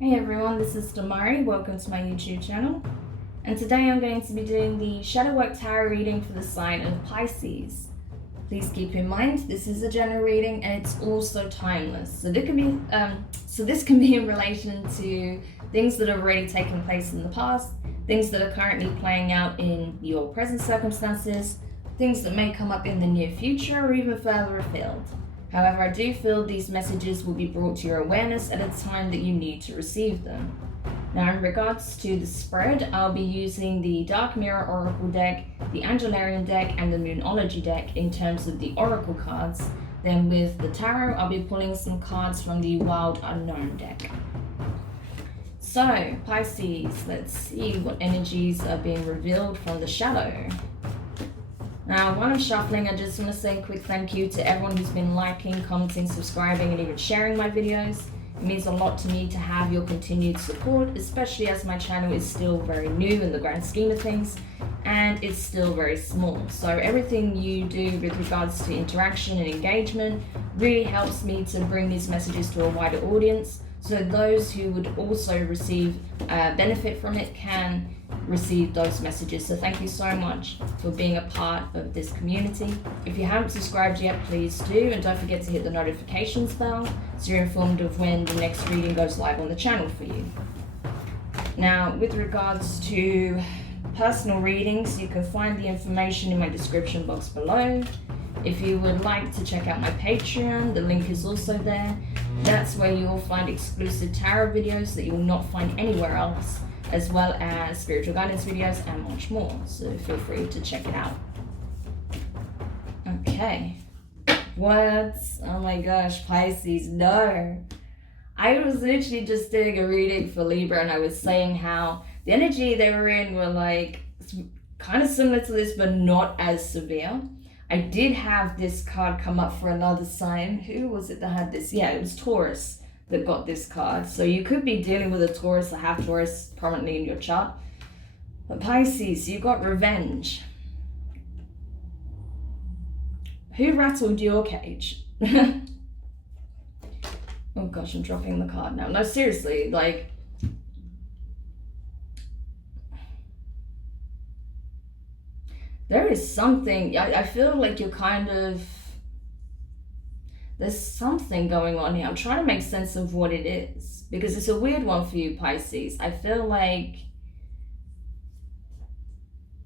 Hey everyone, this is Demari. Welcome to my YouTube channel. And today I'm going to be doing the Shadow Work Tarot reading for the sign of Pisces. Please keep in mind this is a general reading and it's also timeless. So this can be in relation to things that have already taken place in the past, things that are currently playing out in your present circumstances, things that may come up in the near future or even further afield. However, I do feel these messages will be brought to your awareness at a time that you need to receive them. Now, in regards to the spread, I'll be using the Dark Mirror Oracle deck, the Angelarian deck, and the Moonology deck in terms of the Oracle cards. Then with the Tarot, I'll be pulling some cards from the Wild Unknown deck. So, Pisces, let's see what energies are being revealed from the shadow. Now, while I'm shuffling, I just want to say a quick thank you to everyone who's been liking, commenting, subscribing, and even sharing my videos. It means a lot to me to have your continued support, especially as my channel is still very new in the grand scheme of things, and it's still very small. So everything you do with regards to interaction and engagement really helps me to bring these messages to a wider audience, so those who would also receive benefit from it can receive those messages. So thank you so much for being a part of this community. If you haven't subscribed yet, please do, and don't forget to hit the notifications bell so you're informed of when the next reading goes live on the channel for you. Now, with regards to personal readings, you can find the information in my description box below. If you would like to check out my Patreon, the link is also there. That's where you'll find exclusive tarot videos that you'll not find anywhere else, as well as spiritual guidance videos and much more. So feel free to check it out. Okay. What? Oh my gosh, Pisces, no. I was literally just doing a reading for Libra and I was saying how the energy they were in were like kind of similar to this, but not as severe. I did have this card come up for another sign. Who was it that had this? Yeah, it was Taurus that got this card. So you could be dealing with a Taurus, a half Taurus prominently in your chart. But Pisces, you got revenge. Who rattled your cage? Oh gosh, I'm dropping the card now. No, seriously, like, there is something, I feel like you're kind of, there's something going on here. I'm trying to make sense of what it is because it's a weird one for you, Pisces. I feel like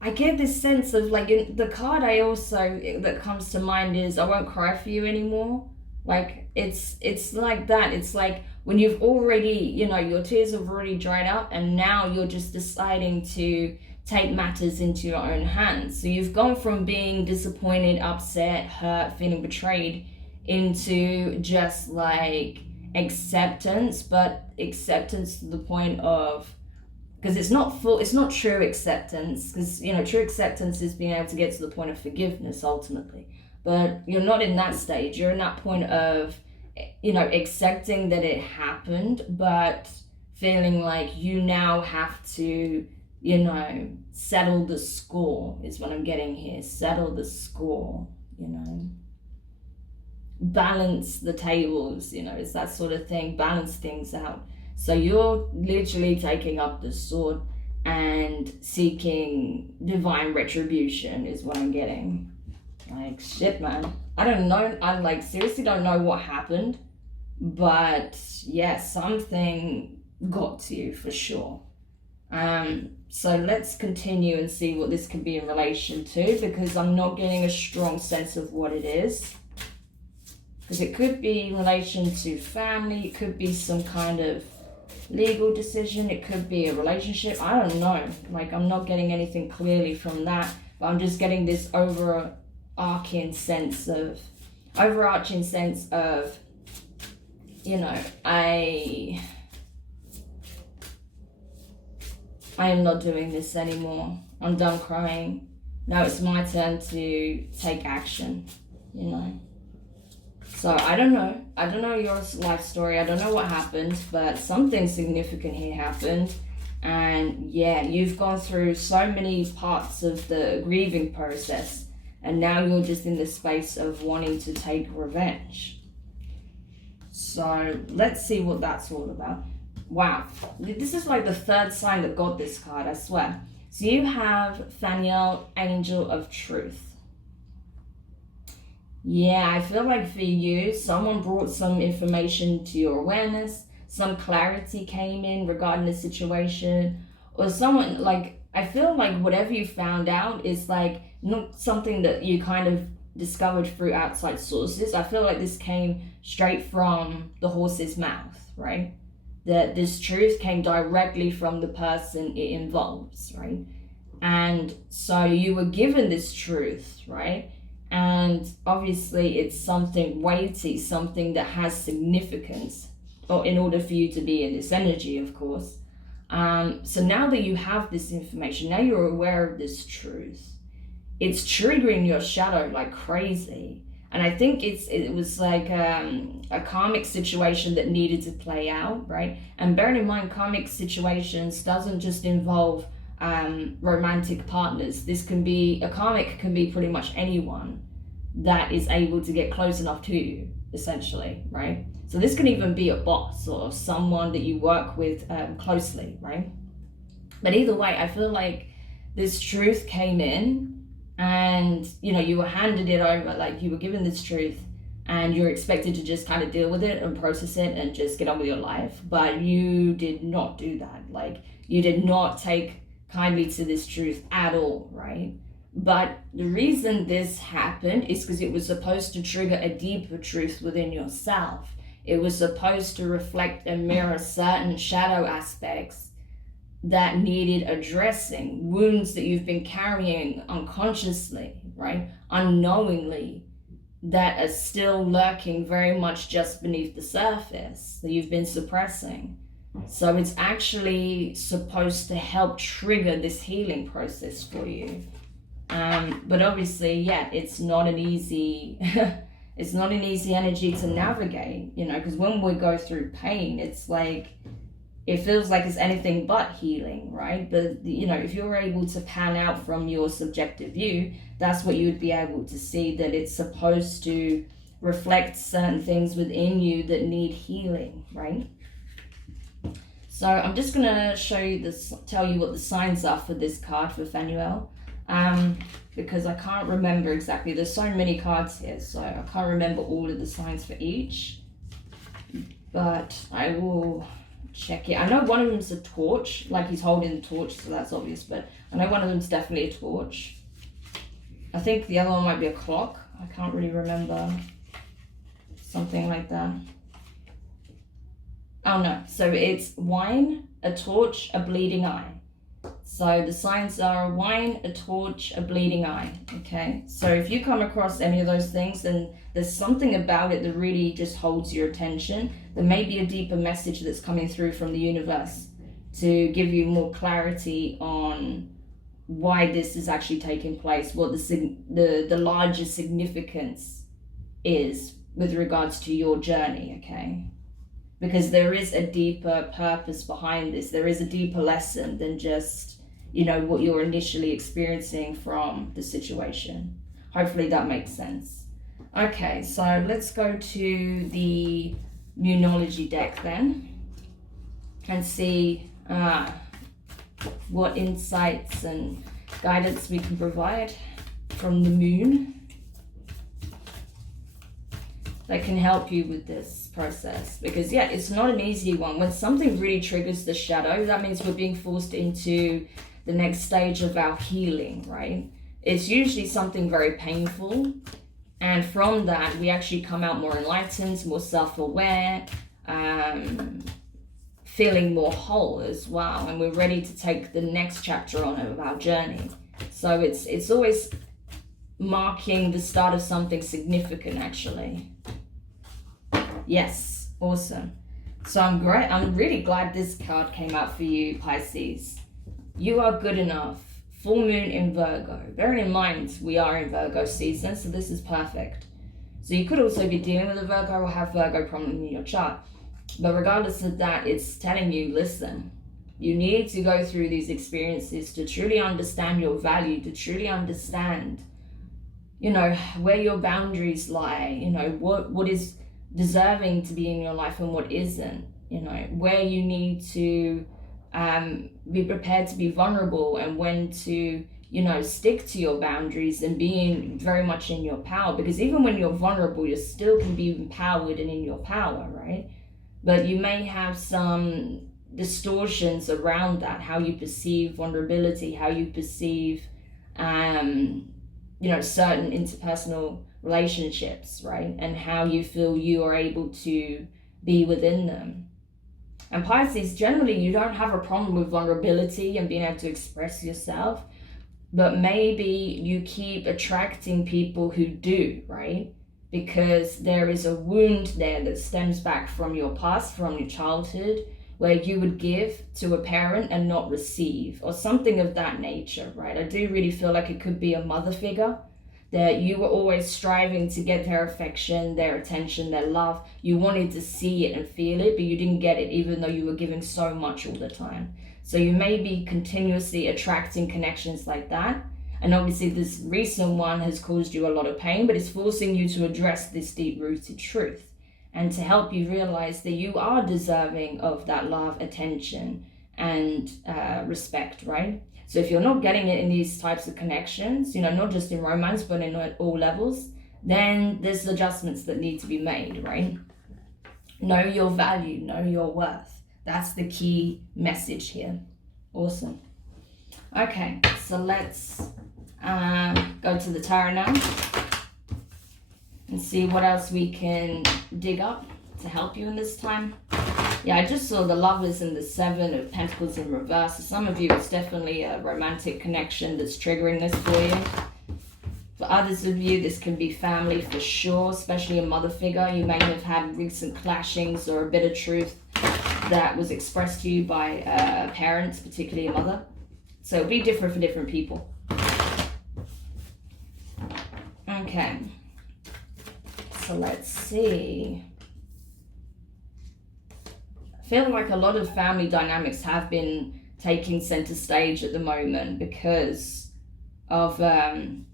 I get this sense of like the card that comes to mind is I won't cry for you anymore. Like it's like that. It's like when you've already, your tears have already dried up and now you're just deciding to take matters into your own hands. So you've gone from being disappointed, upset, hurt, feeling betrayed into just like acceptance, but acceptance to the point of, because it's not true acceptance, because true acceptance is being able to get to the point of forgiveness ultimately, but you're not in that stage. You're in that point of accepting that it happened, but feeling like you now have to settle the score is what I'm getting here. Settle the score, balance the tables, it's that sort of thing. Balance things out. So you're literally taking up the sword and seeking divine retribution is what I'm getting. Like, shit, man. I don't know. I like seriously don't know what happened, but yeah, something got to you for sure. So let's continue and see what this could be in relation to, because I'm not getting a strong sense of what it is. Because it could be in relation to family, it could be some kind of legal decision, it could be a relationship, I don't know. Like, I'm not getting anything clearly from that, but I'm just getting this overarching sense of, I am not doing this anymore. I'm done crying. Now it's my turn to take action, So I don't know your life story. I don't know what happened, but something significant here happened. And yeah, you've gone through so many parts of the grieving process, and now you're just in the space of wanting to take revenge. So let's see what that's all about. Wow, this is like the third sign that got this card, I swear. So you have Faniel, Angel of Truth. Yeah, I feel like for you, someone brought some information to your awareness, some clarity came in regarding the situation, or someone, like, I feel like whatever you found out is like not something that you kind of discovered through outside sources. I feel like this came straight from the horse's mouth, right? That this truth came directly from the person it involves, right? And so you were given this truth, right? And obviously it's something weighty, something that has significance, or in order for you to be in this energy, of course. So now that you have this information, now you're aware of this truth, it's triggering your shadow like crazy. And I think it was like a karmic situation that needed to play out, right? And bearing in mind, karmic situations doesn't just involve romantic partners. This can be, a karmic can be pretty much anyone that is able to get close enough to you, essentially, right? So this can even be a boss or someone that you work with closely, right? But either way, I feel like this truth came in, and you were handed it over, like you were given this truth and you're expected to just kind of deal with it and process it and just get on with your life. But you did not do that. Like, you did not take kindly to this truth at all, right? But the reason this happened is because it was supposed to trigger a deeper truth within yourself. It was supposed to reflect and mirror certain shadow aspects that needed addressing, wounds that you've been carrying unconsciously, right? Unknowingly, that are still lurking very much just beneath the surface, that you've been suppressing. So it's actually supposed to help trigger this healing process for you. But obviously, yeah, it's not an easy it's not an easy energy to navigate, because when we go through pain, it's like, it feels like it's anything but healing, right? But, if you're able to pan out from your subjective view, that's what you would be able to see, that it's supposed to reflect certain things within you that need healing, right? So I'm just going to show you this, tell you what the signs are for this card for Fanuel, because I can't remember exactly. There's so many cards here, so I can't remember all of the signs for each, but I will check it. I know one of them's a torch, like he's holding the torch, so that's obvious, but I know one of them's definitely a torch. I think the other one might be a clock. I can't really remember. Something like that. Oh no, so it's wine, a torch, a bleeding eye. So the signs are a wine, a torch, a bleeding eye, okay? So if you come across any of those things, then there's something about it that really just holds your attention. There may be a deeper message that's coming through from the universe to give you more clarity on why this is actually taking place, what the larger significance is with regards to your journey, okay? Because there is a deeper purpose behind this. There is a deeper lesson than just, what you're initially experiencing from the situation. Hopefully that makes sense. Okay, so let's go to the Moonology deck then and see what insights and guidance we can provide from the moon that can help you with this process. Because yeah, it's not an easy one. When something really triggers the shadow, that means we're being forced into the next stage of our healing, right? It's usually something very painful, and from that we actually come out more enlightened, more self-aware, feeling more whole as well, and we're ready to take the next chapter on of our journey. So it's always marking the start of something significant, actually. Yes, awesome. So I'm really glad this card came out for you, Pisces. You are good enough. Full moon in Virgo. Bearing in mind, we are in Virgo season, so this is perfect. So you could also be dealing with a Virgo or have Virgo prominent in your chart. But regardless of that, it's telling you, listen, you need to go through these experiences to truly understand your value, to truly understand, where your boundaries lie, what is deserving to be in your life and what isn't. you know, where you need to be prepared to be vulnerable, and when to, you know, stick to your boundaries and being very much in your power. Because even when you're vulnerable, you still can be empowered and in your power, right? But you may have some distortions around that, how you perceive vulnerability, how you perceive, you know, certain interpersonal relationships, right? And how you feel you are able to be within them. And Pisces, generally, you don't have a problem with vulnerability and being able to express yourself, but maybe you keep attracting people who do, right? Because there is a wound there that stems back from your past, from your childhood, where you would give to a parent and not receive, or something of that nature, right? I do really feel like it could be a mother figure, that you were always striving to get their affection, their attention, their love. You wanted to see it and feel it, but you didn't get it, even though you were giving so much all the time. So you may be continuously attracting connections like that. And obviously this recent one has caused you a lot of pain, but it's forcing you to address this deep-rooted truth and to help you realize that you are deserving of that love, attention, and respect, right? So if you're not getting it in these types of connections, you know, not just in romance, but in all levels, then there's adjustments that need to be made, right? Know your value, know your worth. That's the key message here. Awesome. Okay, so let's go to the tarot now and see what else we can dig up to help you in this time. Yeah, I just saw the Lovers and the Seven of Pentacles in reverse. For some of you, it's definitely a romantic connection that's triggering this for you. For others of you, this can be family for sure, especially a mother figure. You may have had recent clashings or a bit of truth that was expressed to you by parents, particularly a mother. So it'll be different for different people. Okay. So let's see. I feel like a lot of family dynamics have been taking center stage at the moment because of,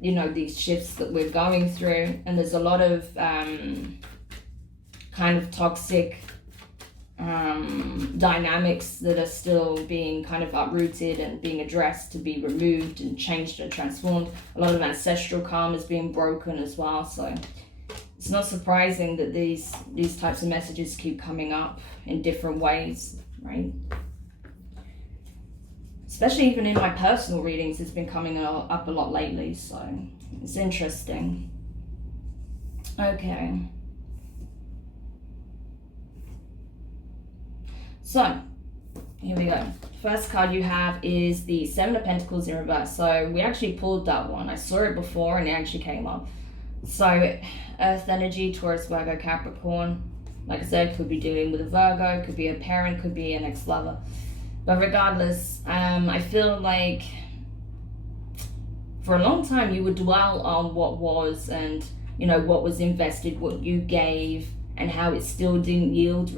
you know, these shifts that we're going through. And there's a lot of kind of toxic dynamics that are still being kind of uprooted and being addressed to be removed and changed and transformed. A lot of ancestral karma is being broken as well. So it's not surprising that these types of messages keep coming up in different ways, right? Especially even in my personal readings, it's been coming up a lot lately, so it's interesting. Okay. So, here we go. First card you have is the Seven of Pentacles in reverse. So we actually pulled that one. I saw it before and it actually came up. So Earth energy, Taurus, Virgo, Capricorn. Like I said, could be dealing with a Virgo, could be a parent, could be an ex-lover. But regardless, I feel like for a long time you would dwell on what was and, you know, what was invested, what you gave, and how it still didn't yield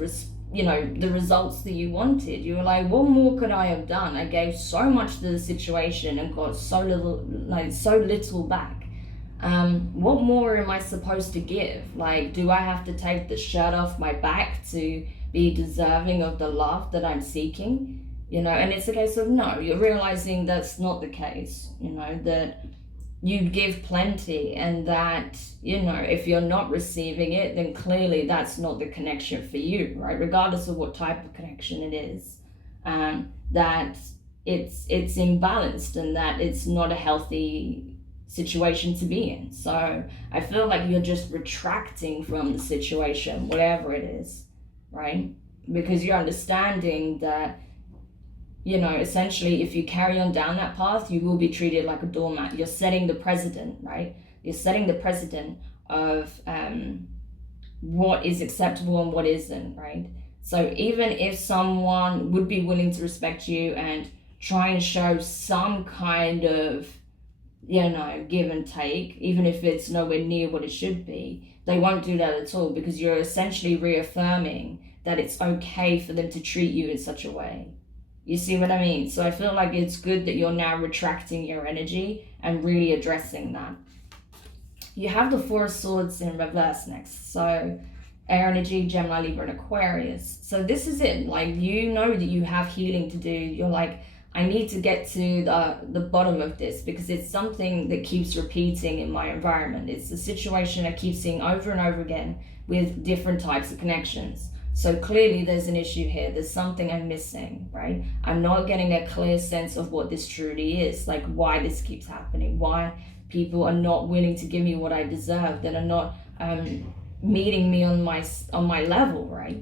you know, the results that you wanted. You were like, what more could I have done? I gave so much to the situation and got so little back. What more am I supposed to give? Like, do I have to take the shirt off my back to be deserving of the love that I'm seeking? You know, and it's a case of no, you're realizing that's not the case, you know, that you give plenty, and that, you know, if you're not receiving it, then clearly that's not the connection for you, right? Regardless of what type of connection it is, that it's imbalanced and that it's not a healthy situation to be in. So I feel like you're just retracting from the situation, whatever it is, right? Because you're understanding that, you know, essentially, if you carry on down that path, you will be treated like a doormat. You're setting the precedent, right? You're setting the precedent of what is acceptable and what isn't, right? So even if someone would be willing to respect you and try and show some kind of, you know, give and take, even if it's nowhere near what it should be, they won't do that at all, because you're essentially reaffirming that it's okay for them to treat you in such a way. You see what I mean? So I feel like it's good that you're now retracting your energy and really addressing that. You have the Four of Swords in reverse next. So air energy, Gemini, Libra, and Aquarius. So this is it. Like, you know that you have healing to do. You're like, I need to get to the bottom of this, because it's something that keeps repeating in my environment. It's a situation I keep seeing over and over again with different types of connections. So clearly there's an issue here. There's something I'm missing, right? I'm not getting a clear sense of what this truly is, like why this keeps happening, why people are not willing to give me what I deserve, that are not meeting me on my level, right?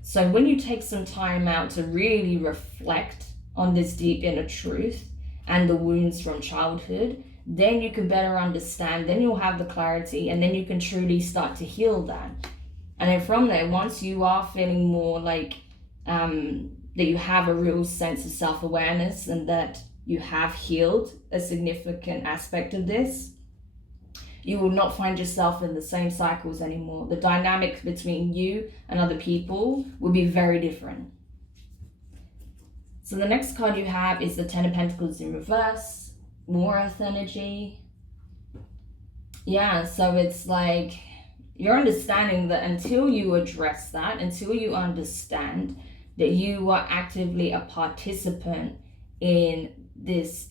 So when you take some time out to really reflect on this deep inner truth and the wounds from childhood, then you can better understand, then you'll have the clarity, and then you can truly start to heal that. And then from there, once you are feeling more like that you have a real sense of self-awareness and that you have healed a significant aspect of this, you will not find yourself in the same cycles anymore. The dynamic between you and other people will be very different. So the next card you have is the Ten of Pentacles in reverse, more Earth energy. Yeah, so it's like you're understanding that until you address that, until you understand that you are actively a participant in this,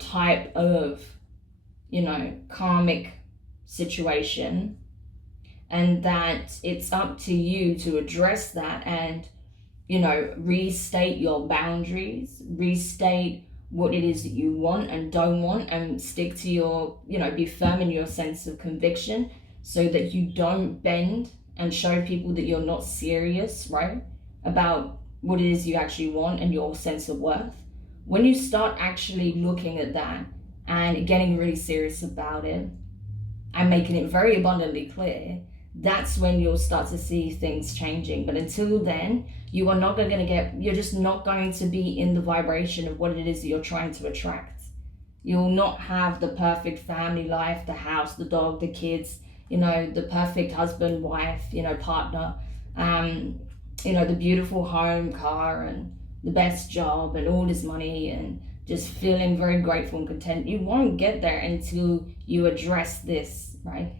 type of, karmic situation, and that it's up to you to address that and, restate your boundaries, restate what it is that you want and don't want, and stick to your, be firm in your sense of conviction, so that you don't bend and show people that you're not serious, right, about what it is you actually want and your sense of worth. When you start actually looking at that and getting really serious about it and making it very abundantly clear, that's when you'll start to see things changing. But until then, you're just not going to be in the vibration of what it is that you're trying to attract. You'll not have the perfect family life, the house, the dog, the kids, the perfect husband, wife, partner, the beautiful home, car, and the best job, and all this money, and just feeling very grateful and content. You won't get there until you address this, right?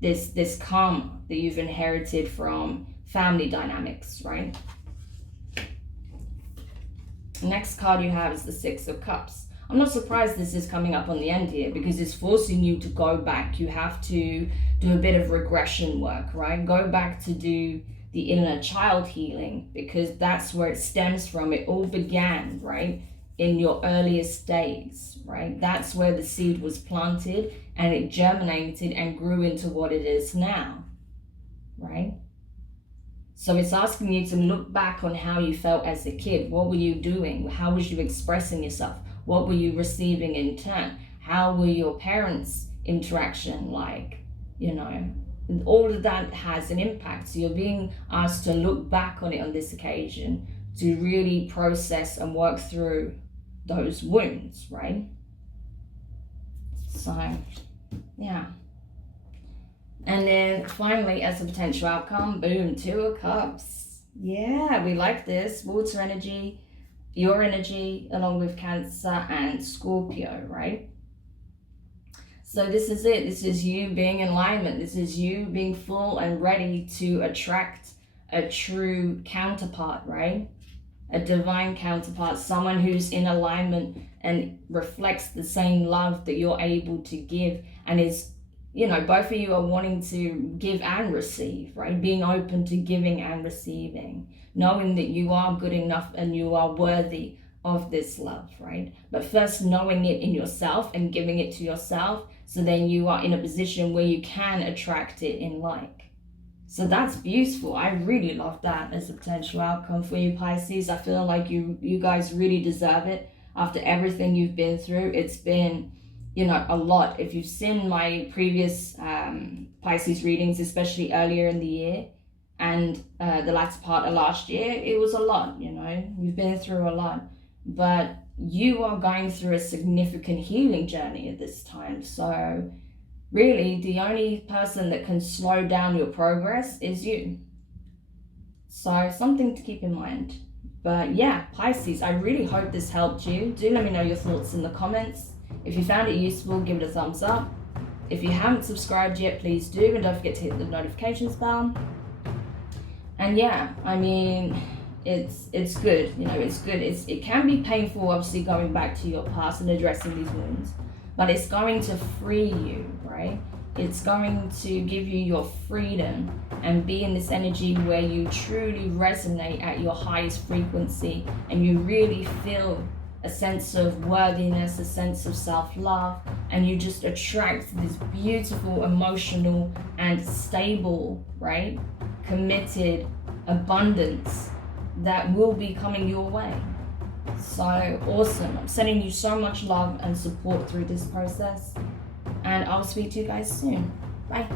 This karma that you've inherited from family dynamics, right? Next card you have is the Six of Cups. I'm not surprised this is coming up on the end here, because it's forcing you to go back. You have to do a bit of regression work, right? Go back to do the inner child healing, because that's where it stems from. It all began, right, in your earliest days, right? That's where the seed was planted, and it germinated and grew into what it is now, right? So it's asking you to look back on how you felt as a kid. What were you doing? How was you expressing yourself? What were you receiving in turn? How were your parents' interaction like? All of that has an impact. So you're being asked to look back on it on this occasion to really process and work through those wounds, right? So, yeah. And then finally, as a potential outcome, boom, Two of Cups. Yeah, we like this. Water energy, your energy, along with Cancer and Scorpio, right? So this is it. This is you being in alignment. This is you being full and ready to attract a true counterpart, right? A divine counterpart, someone who's in alignment and reflects the same love that you're able to give, and is, both of you are wanting to give and receive, right? Being open to giving and receiving, knowing that you are good enough and you are worthy of this love, right? But first knowing it in yourself and giving it to yourself, so then you are in a position where you can attract it in like. So that's beautiful. I really love that as a potential outcome for you, Pisces. I feel like you guys really deserve it after everything you've been through. It's been, a lot. If you've seen my previous Pisces readings, especially earlier in the year and the latter part of last year, it was a lot, You've been through a lot. But you are going through a significant healing journey at this time. So really, the only person that can slow down your progress is you. So something to keep in mind. But yeah, Pisces, I really hope this helped you. Do let me know your thoughts in the comments. If you found it useful, give it a thumbs up. If you haven't subscribed yet, please do, and don't forget to hit the notifications bell. And yeah, I mean, it's good, you know, it's good. It can be painful, obviously, going back to your past and addressing these wounds, but it's going to free you, right? It's going to give you your freedom and be in this energy where you truly resonate at your highest frequency, and you really feel a sense of worthiness, a sense of self-love, and you just attract this beautiful, emotional, and stable, right, committed abundance that will be coming your way. So awesome. I'm sending you so much love and support through this process, and I'll speak to you guys soon. Bye.